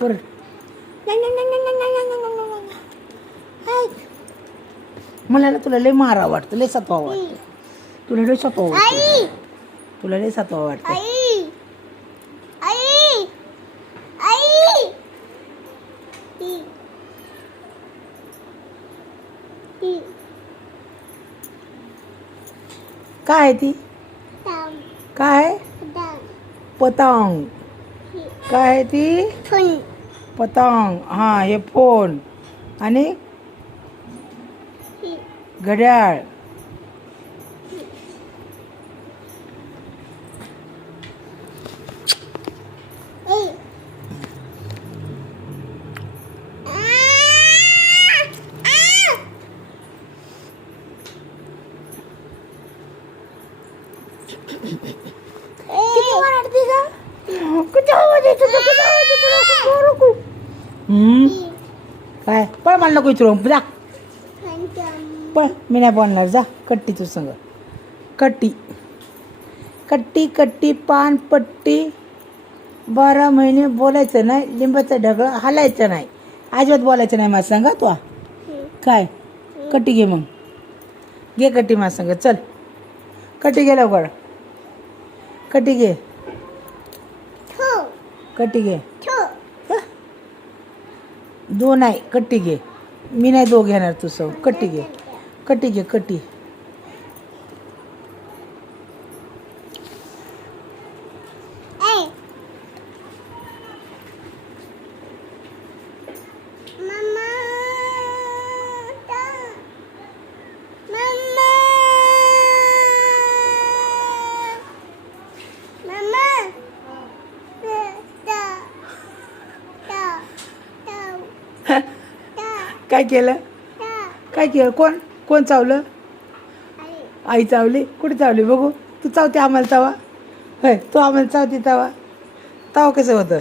परत मला ना तुला लय मारा वाटतं, लय सतवा वाटतं, तुला लय सतवा वाटतं, तुला लय सतवा वाटतं. काय आहे ती? काय? पतंग. काय आहे ती? पतंग. हा, हे फोन आणि घड्याळ. किती ओरडते का? किती आवाज येतो तो, किती आवाज येतो. काय पळ, मला नको विचारू, जा पळ, मी नाही बोलणार, जा. कट्टी तू संग, कट्टी कट्टी कट्टी पानपट्टी. 12 महिने बोलायचं नाही, लिंबाचं ढगळं हालायचं नाही, अजिबात बोलायचं नाही माझं सांगा तू. काय? कट्टी घे मग, घे कट्टी माझं सांग, चल कट्टी घे लवकर, कट्टी घे, कट्टी घे. 2 नाही, कट्टी घे, मी नाही 2 घेणार तू सौ. कट्टी घे, कट्टी घे, कट्टी. काय केलं? काय केलं? कोण कोण चावलं? आई चावली. कुठे चावली बघू? तू चावते आम्हाला तवा? होय, तू आम्हाला चावते तवा? तवा कसं होतं?